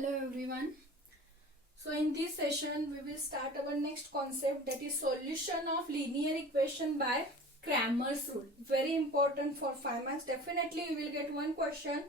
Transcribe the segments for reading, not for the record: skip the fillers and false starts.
Hello everyone. So in this session we will start our next concept, that is solution of linear equation by Cramer's rule. Very important for 5 marks. Definitely we will get one question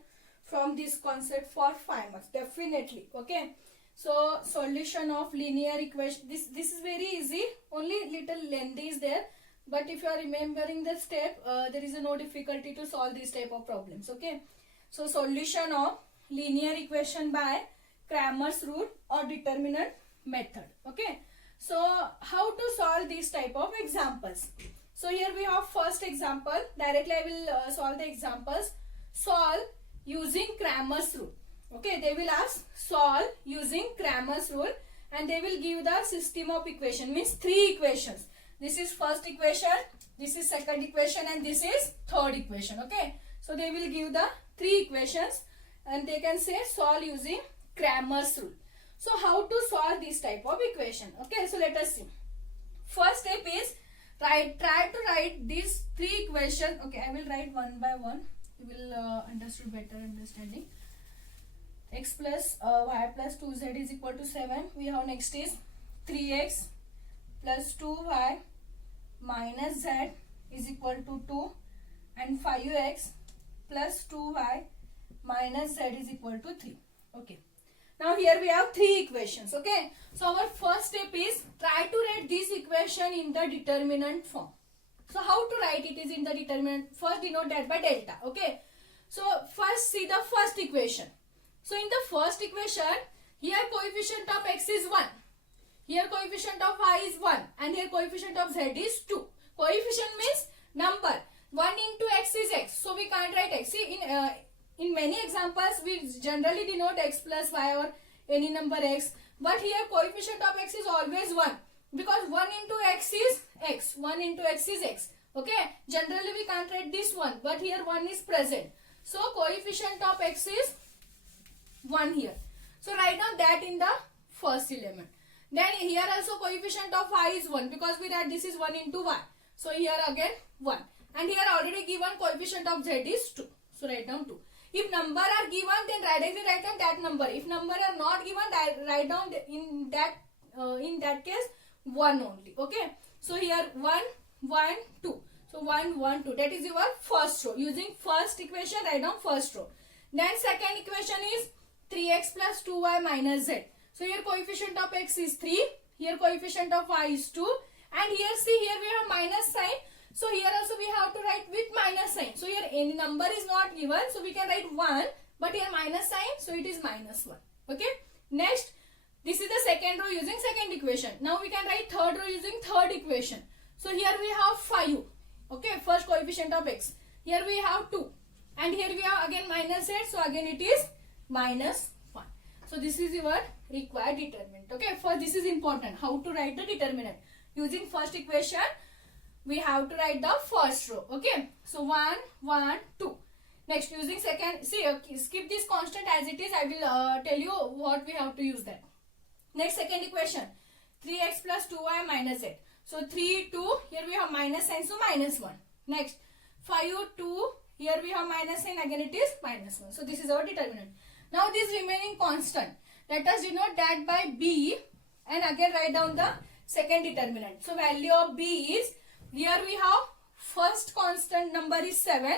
from this concept for 5 marks. Definitely. Okay. So solution of linear equation. This is very easy. Only little lengthy is there. But if you are remembering the step, there is no difficulty to solve this type of problems. Okay. So solution of linear equation by Cramer's rule or determinant method. Okay. So how to solve these type of examples? So here we have first example. Directly I will solve the examples. Solve using Cramer's rule. Okay. They will ask solve using Cramer's rule and they will give the system of equation, means 3 equations. This is first equation, this is second equation and this is third equation. Okay. So they will give the 3 equations and they can say solve using Cramer's rule. So how to solve this type of equation? Okay, so let us see. First step is try to write these 3 equations. Okay, I will write one by one. You will understand better understanding. X plus y plus 2z is equal to 7. We have next is 3x plus 2y minus z is equal to 2 and 5x plus 2y minus z is equal to 3. Okay. Now here we have 3 equations. Okay. So our first step is try to write this equation in the determinant form. So how to write it is in the determinant? First denote that by delta. Okay. So first see the first equation. So in the first equation, here coefficient of x is 1. Here coefficient of y is 1 and here coefficient of z is 2. Coefficient means number. 1 into x is x. So we can't write x. See in many examples we generally denote x plus y or any number x. But here coefficient of x is always 1. Because 1 into x is x. 1 into x is x. Okay. Generally we can't write this one. But here 1 is present. So coefficient of x is 1 here. So write down that in the first element. Then here also coefficient of y is 1. Because we write this is 1 into y. So here again 1. And here already given coefficient of z is 2. So write down 2. If number are given, then directly write down that number. If number are not given, write down in that case 1 only. Okay. So here 1, 1, 2. So 1, 1, 2. That is your first row. Using first equation, write down first row. Then second equation is 3x plus 2y minus z. So here coefficient of x is 3. Here coefficient of y is 2. And here see, here we have minus sign. So here also we have to write with minus sign. So here any number is not given. So we can write 1. But here minus sign. So it is minus 1. Okay. Next, this is the second row using second equation. Now we can write third row using third equation. So here we have 5. Okay. First coefficient of x. Here we have 2. And here we have again minus z. So again it is minus 1. So this is your required determinant. Okay. First this is important. How to write the determinant. Using first equation, we have to write the first row. Okay. So 1, 1, 2. Next using second. See, okay, skip this constant as it is. I will tell you what we have to use that. Next second equation. 3x plus 2y minus z. So 3, 2. Here we have minus sign. So minus 1. Next 5, 2. Here we have minus sign. Again it is minus 1. So this is our determinant. Now this remaining constant. Let us denote that by b. And again write down the second determinant. So value of b is, here we have first constant number is 7.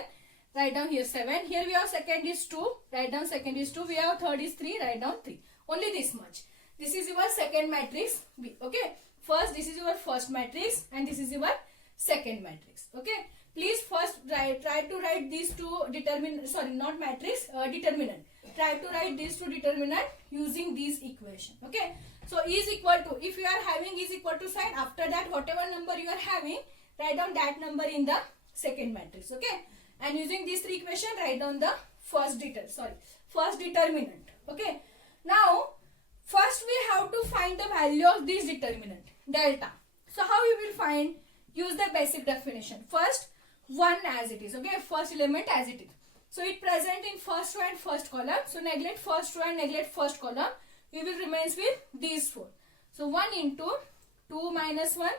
Write down here 7. Here we have second is 2. Write down second is 2. We have third is 3. Write down 3. Only this much. This is your second matrix B. Okay. First, this is your first matrix and this is your second matrix. Okay. Please first try to write these two determinant. Sorry, not matrix. Determinant. Try to write these two determinant using these equation. Okay. So is equal to, if you are having is equal to sign, after that whatever number you are having, write down that number in the second matrix. Okay. And using these 3 equation, write down the first determinant. Okay. Now first we have to find the value of this determinant, delta. So how you will find? Use the basic definition. First 1 as it is. Okay. First element as it is. So it present in first row and first column. So neglect first row and neglect first column. We will remain with these 4. So 1 into 2 minus 1,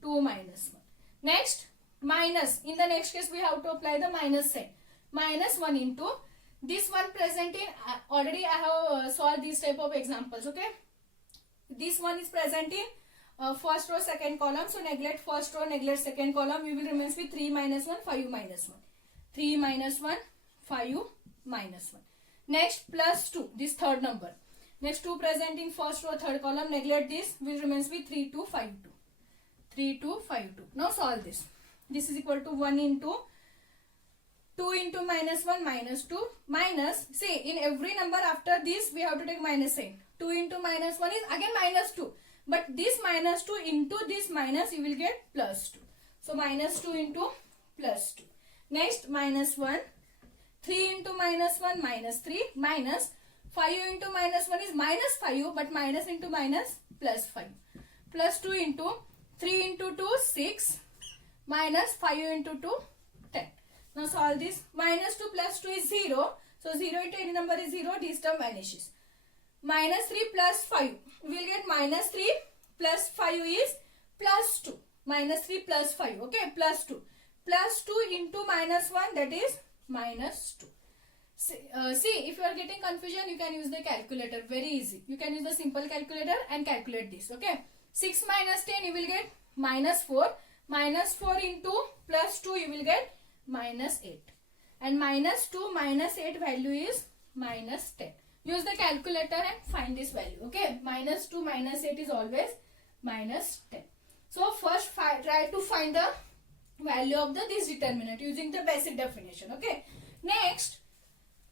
2 minus 1. Next, minus. In the next case, we have to apply the minus sign. Minus 1 into This one present in, already I have solved these type of examples. Okay, this one is present in first row second column, so neglect first row, neglect second column. We will remain with 3 minus 1, 5 minus 1, 3 minus 1, 5 minus 1. Next plus 2, this third number. Next 2 present in first row third column, neglect this, will remains with 3 2 5 2, 3 2 5 2. Now solve this. This is equal to 1 into 2 into minus 1 minus 2 minus, see in every number after this we have to take minus sign. 2 into minus 1 is again minus 2, but this minus 2 into this minus you will get plus 2. So minus 2 into plus 2. Next minus 1, 3 into minus 1 minus 3 minus 5 into minus 1 is minus 5, but minus into minus plus 5. Plus 2 into 3 into 2 6 minus 5 into 2 10. Now solve this. Minus 2 plus 2 is 0. So 0 into any number is 0. This term vanishes. Minus 3 plus 5. We will get minus 3 plus 5 is plus 2. Minus 3 plus 5. Okay, plus 2. Plus 2 into minus 1, that is minus 2. See, if you are getting confusion, you can use the calculator. Very easy. You can use the simple calculator and calculate this. Okay. 6 minus 10, you will get minus 4. Minus 4 into plus 2, you will get minus 8. And minus 2 minus 8 value is minus 10. Use the calculator and find this value. Okay. Minus 2 minus 8 is always minus 10. So first try to find the value of this determinant using the basic definition. Okay. Next,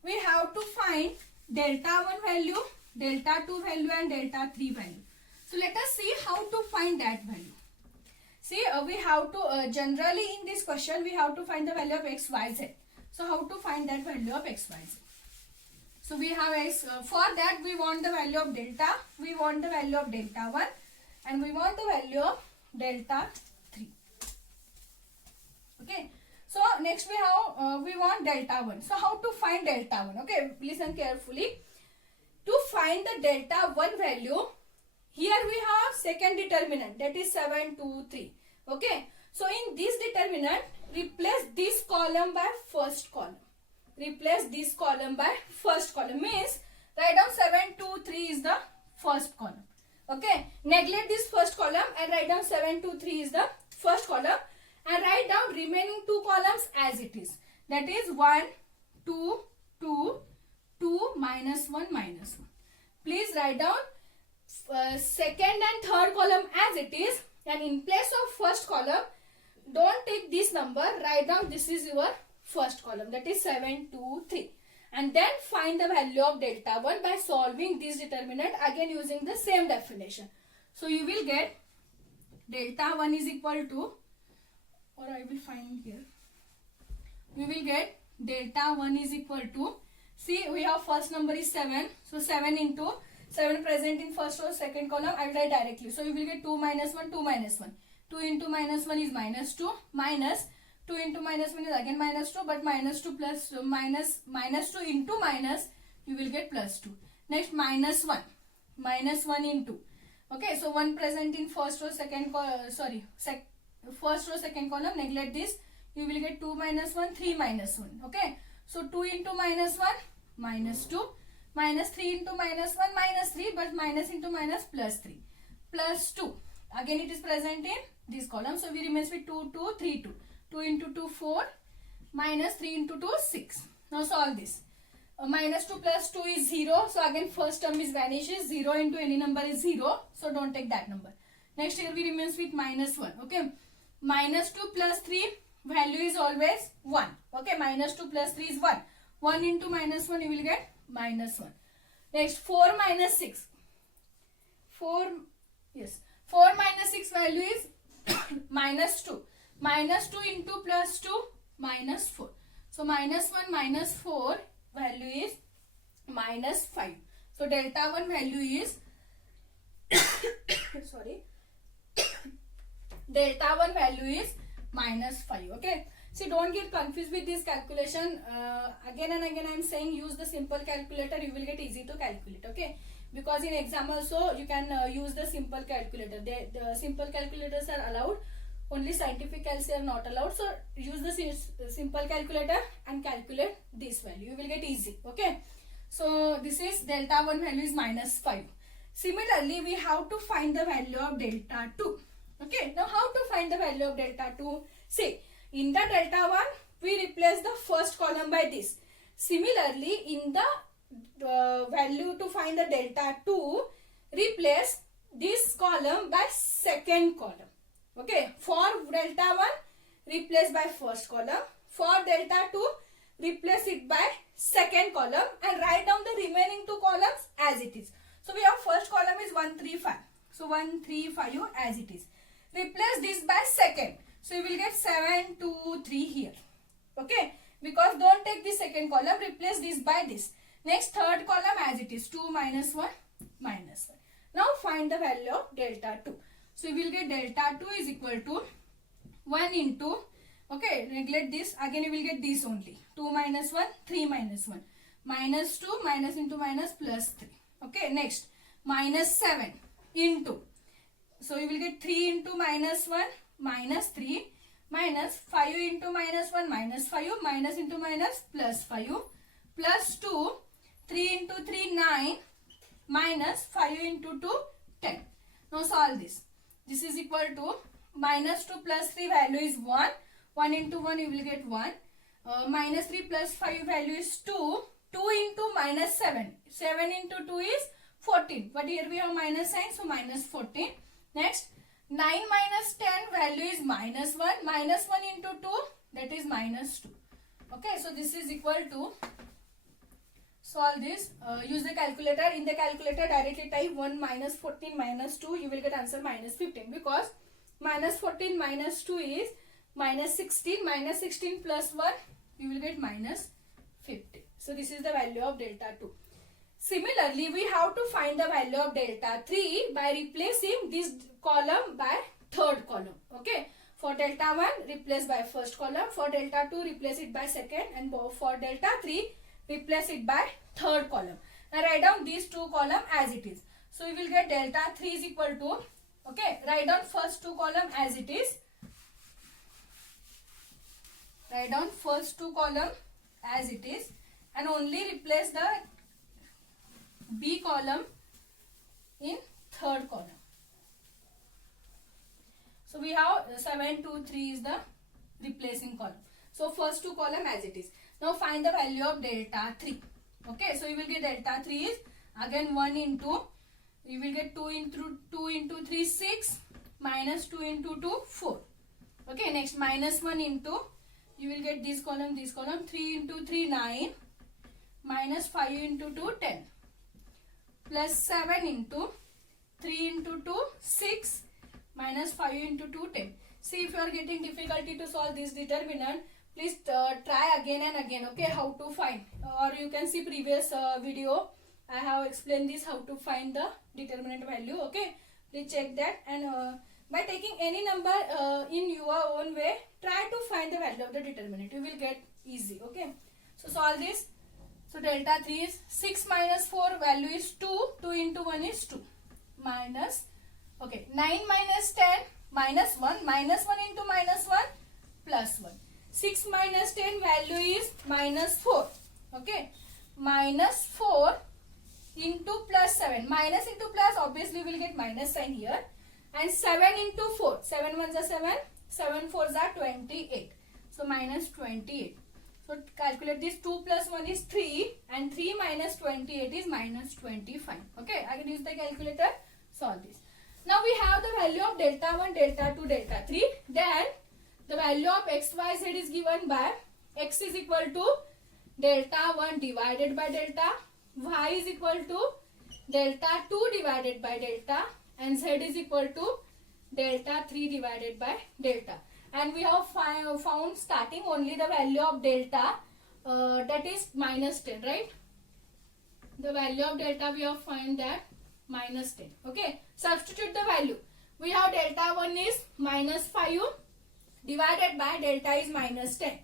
we have to find delta 1 value, delta 2 value and delta 3 value. So let us see how to find that value. See, we have to, generally in this question, we have to find the value of x, y, z. So how to find that value of x, y, z? So we have x, for that we want the value of delta, we want the value of delta 1 and we want the value of delta 3. Okay. So next we have, we want delta 1. So how to find delta 1? Okay, listen carefully. To find the delta 1 value, here we have second determinant, that is 7 2 3. Okay. So in this determinant, replace this column by first column. Replace this column by first column. Means write down 7 2 3 is the first column. Okay. Neglect this first column and write down 7 2 3 is the first column. And write down remaining 2 columns as it is. That is 1 2 2 2 minus 1 minus 1. Please write down second and third column as it is, and in place of first column don't take this number, write down this is your first column, that is 7 2 3, and then find the value of delta 1 by solving this determinant again using the same definition. So you will get delta 1 is equal to, or I will find here, we will get delta 1 is equal to, see we have first number is 7, so 7 into 7 present in first row second column, I will write directly. So you will get 2 minus 1, 2 minus 1. 2 into minus 1 is minus 2, minus 2 into minus 1 is again minus 2, but minus 2 plus minus 2 into minus, you will get plus 2. Next minus 1, minus 1 into, okay, so 1 present in first row second first row second column, neglect this, you will get 2 minus 1, 3 minus 1. Okay, so 2 into minus 1 minus 2, minus 3 into minus 1 minus 3, but minus into minus plus 3, plus 2, again it is present in this column, so we remains with 2 2 3 2, 2 into 2 4, minus 3 into 2 6. Now solve this. Minus 2 plus 2 is 0, so again first term is vanishes, 0 into any number is 0, so don't take that number. Next here we remains with minus 1. Okay, minus 2 plus 3 value is always 1. Okay, minus 2 plus 3 is 1. 1 into minus 1 you will get minus 1. Next 4 minus 6. 4 minus 6 value is minus 2. Minus 2 into plus 2 minus 4. So minus 1 minus 4 value is minus 5. So delta 1 value is sorry, delta 1 value is minus 5. Okay, see, don't get confused with this calculation. Again and again I am saying use the simple calculator, you will get easy to calculate. Okay, because in exam also you can use the simple calculator. The simple calculators are allowed Only scientific calci are not allowed. So use the simple calculator and calculate this value. You will get easy. Okay. So this is delta 1 value is minus 5. Similarly, we have to find the value of delta 2. Okay. Now how to find the value of delta 2? See, in the delta 1, we replace the first column by this. Similarly, in the value to find the delta 2, replace this column by second column. Okay. For delta 1, replace by first column. For delta 2, replace it by second column and write down the remaining two columns as it is. So we have first column is 135. So 135 as it is. Replace this by second. So you will get 7, 2, 3 here. Okay. Because don't take the second column. Replace this by this. Next third column as it is. 2 minus 1 minus 1. Now find the value of delta 2. So you will get delta 2 is equal to 1 into, okay, neglect this, again you will get this only. 2 minus 1, 3 minus 1. Minus 2, minus into minus, plus 3. Okay, next, minus 7 into. So you will get 3 into minus 1, minus 3, minus 5 into minus 1, minus 5, minus into minus, plus 5, plus 2, 3 into 3, 9, minus 5 into 2, 10. Now solve this. This is equal to minus 2 plus 3 value is 1. 1 into 1 you will get 1. Minus 3 plus 5 value is 2. 2 into minus 7. 7 into 2 is 14. But here we have minus sign, so minus 14. Next, 9 minus 10 value is minus 1. Minus 1 into 2, that is minus 2. Okay, so this is equal to, solve this, use the calculator. In the calculator directly type 1 minus 14 minus 2, you will get answer minus 15, because minus 14 minus 2 is minus 16, minus 16 plus 1, you will get minus 15. So this is the value of delta 2. Similarly, we have to find the value of delta 3 by replacing this column by third column. Okay. For delta 1, replace by first column. For delta 2, replace it by second. And for delta 3, replace it by third column. Now write down these two columns as it is. So we will get delta 3 is equal to, okay, write down first two column as it is. Write down first two column as it is and only replace the B column in third column. So we have 7, 2, 3 is the replacing column. So first two column as it is. Now find the value of delta 3. Okay, so you will get delta 3 is again 1 into, you will get 2 into 3, 6, minus 2 into 2, 4. Okay, next minus 1 into, you will get this column, 3 into 3, 9, minus 5 into 2, 10, plus 7 into 3 into 2, 6, minus 5 into 2, 10. See, if you are getting difficulty to solve this determinant, please try again and again, okay, how to find. Or you can see previous video, I have explained this, how to find the determinant value, okay. Please check that, and by taking any number in your own way, try to find the value of the determinant. You will get easy, okay. So solve this. So delta 3 is 6 minus 4 value is 2. 2 into 1 is 2. Minus, okay, 9 minus 10 minus 1. Minus 1 into minus 1 plus 1. 6 minus 10 value is minus 4. Okay. Minus 4 into plus 7. Minus into plus, obviously we will get minus sign here. And 7 into 4. 7 ones are 7. 7 fours are 28. So minus 28. So calculate this. 2 plus 1 is 3. And 3 minus 28 is minus 25. Okay. I can use the calculator. Solve this. Now we have the value of delta 1, delta 2, delta 3. Then the value of x, y, z is given by x is equal to delta 1 divided by delta. Y is equal to delta 2 divided by delta. And z is equal to delta 3 divided by delta. And we have found starting only the value of delta, that is minus 10, right? The value of delta we have found that minus 10. Okay. Substitute the value. We have delta 1 is minus 5 divided by delta is minus 10.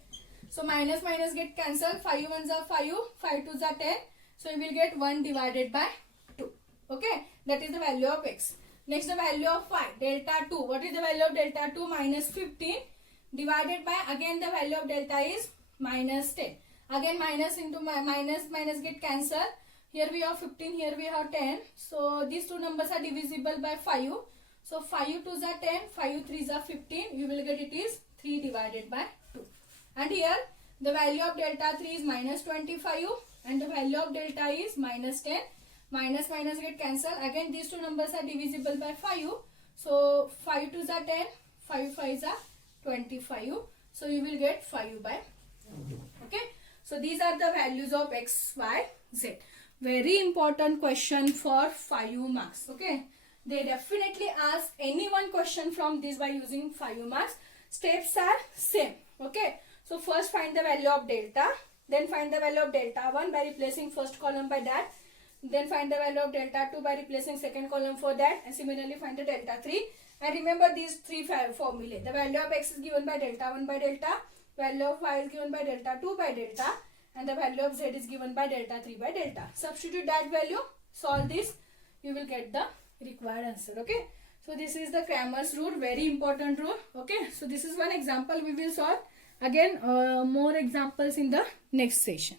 So minus minus get cancelled. 5 ones are 5. 5 twos are 10. So you will get 1 divided by 2. Okay. That is the value of x. Next, the value of phi, delta 2. What is the value of delta 2? Minus 15 divided by, again the value of delta is minus 10. Again minus into minus get cancelled. Here we have 15, here we have 10. So these two numbers are divisible by 5. So 5 2s are 10, 5 3s are 15. You will get it is 3 divided by 2. And here the value of delta 3 is minus 25 and the value of delta is minus 10. Minus get cancelled. Again these two numbers are divisible by 5. So 5 2s are 10, 5 5s are 25. So you will get 5 by 2. Okay. So these are the values of x, y, z. Very important question for 5 marks. Okay. They definitely ask any one question from this by using 5 marks. Steps are same. Okay. So first find the value of delta. Then find the value of delta 1 by replacing first column by that. Then find the value of delta 2 by replacing second column for that. And similarly find the delta 3. And remember these three formulae. The value of x is given by delta 1 by delta. Value of y is given by delta 2 by delta. And the value of z is given by delta 3 by delta. Substitute that value. Solve this. You will get the required answer. Okay. So this is the Cramer's rule. Very important rule. Okay. So this is one example we will solve. Again more examples in the next session.